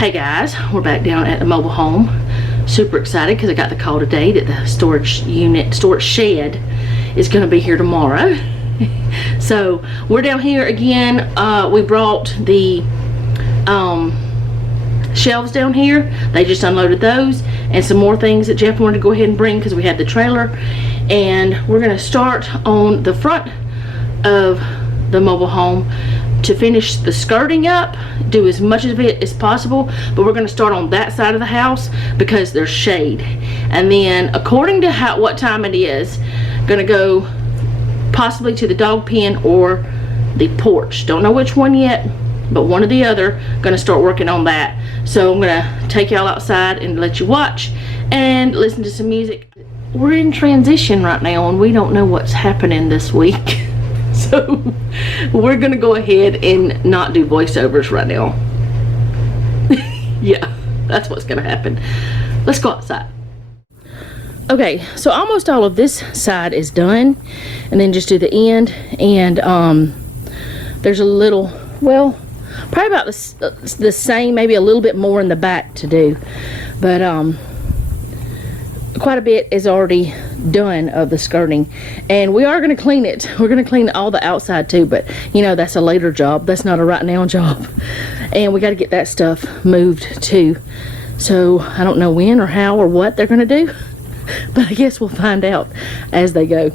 Hey guys, we're back down at the mobile home. Super excited because I got the call today that the storage shed is going to be here tomorrow. So we're down here again. We brought the shelves down here. They just unloaded those and some more things that Jeff wanted to go ahead and bring because we had the trailer. And we're going to start on the front of the mobile home to finish the skirting up, do as much of it as possible, but we're going to start on that side of the house because there's shade. And then according to what time it is, going to go possibly to the dog pen or the porch. Don't know which one yet, but one or the other. Going to start working on that. So I'm going to take y'all outside and let you watch and listen to some music. We're in transition right now and we don't know what's happening this week. So we're gonna go ahead and not do voiceovers right now. Yeah, that's what's gonna happen. Let's go outside. Okay, so almost all of this side is done, and then just do the end. And there's a little, well, probably about the same, maybe a little bit more in the back to do, but quite a bit is already done of the skirting, and we are going to clean it. We're going to clean all the outside too, but you know, that's a later job. That's not a right now job, and we got to get that stuff moved too. So I don't know when or how or what they're going to do, but I guess we'll find out as they go.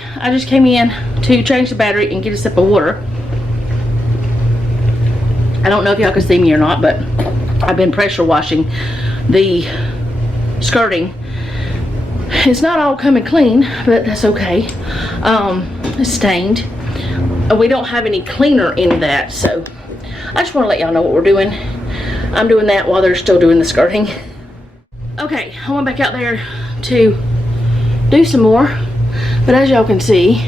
Okay, I just came in to change the battery and get a sip of water. I don't know if y'all can see me or not, but I've been pressure washing the skirting. It's not all coming clean, but that's okay. It's stained. We don't have any cleaner in that, so I just want to let y'all know what we're doing. I'm doing that while they're still doing the skirting. Okay, I went back out there to do some more, but as y'all can see,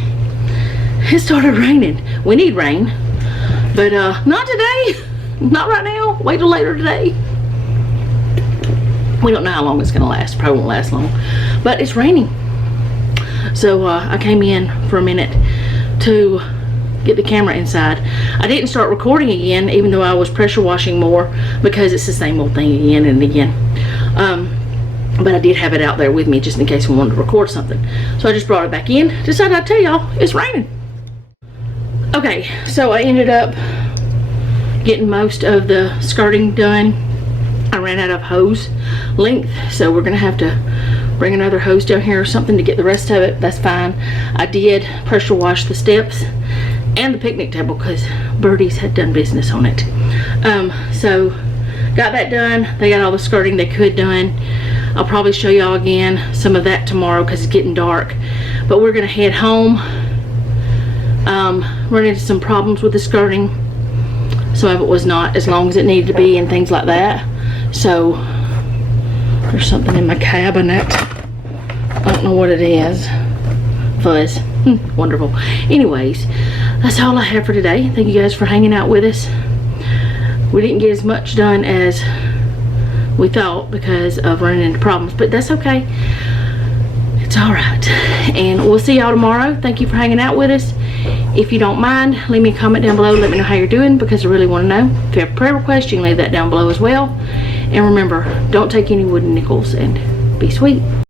it started raining. We need rain, but not today, not right now. Wait till later today. We don't know how long it's gonna last. Probably won't last long, but it's raining. So I came in for a minute to get the camera inside. I didn't start recording again, even though I was pressure washing more, because it's the same old thing again and again. But I did have it out there with me just in case we wanted to record something. So I just brought it back in. Decided I'd tell y'all it's raining. Okay, so I ended up getting most of the skirting done. I ran out of hose length, so we're gonna have to bring another hose down here or something to get the rest of it. That's fine. I did pressure wash the steps and the picnic table because birdies had done business on it. So got that done. They got all the skirting they could done. I'll probably show y'all again some of that tomorrow because it's getting dark. But we're gonna head home. Run into some problems with the skirting. Some of it was not as long as it needed to be and things like that. So there's something in my cabinet. I don't know what it is. Fuzz. Wonderful. Anyways, that's all I have for today. Thank you guys for hanging out with us. We didn't get as much done as we thought because of running into problems, but that's okay. It's all right. And we'll see y'all tomorrow. Thank you for hanging out with us. If you don't mind, leave me a comment down below. Let me know how you're doing because I really want to know. If you have a prayer request, you can leave that down below as well. And remember, don't take any wooden nickels and be sweet.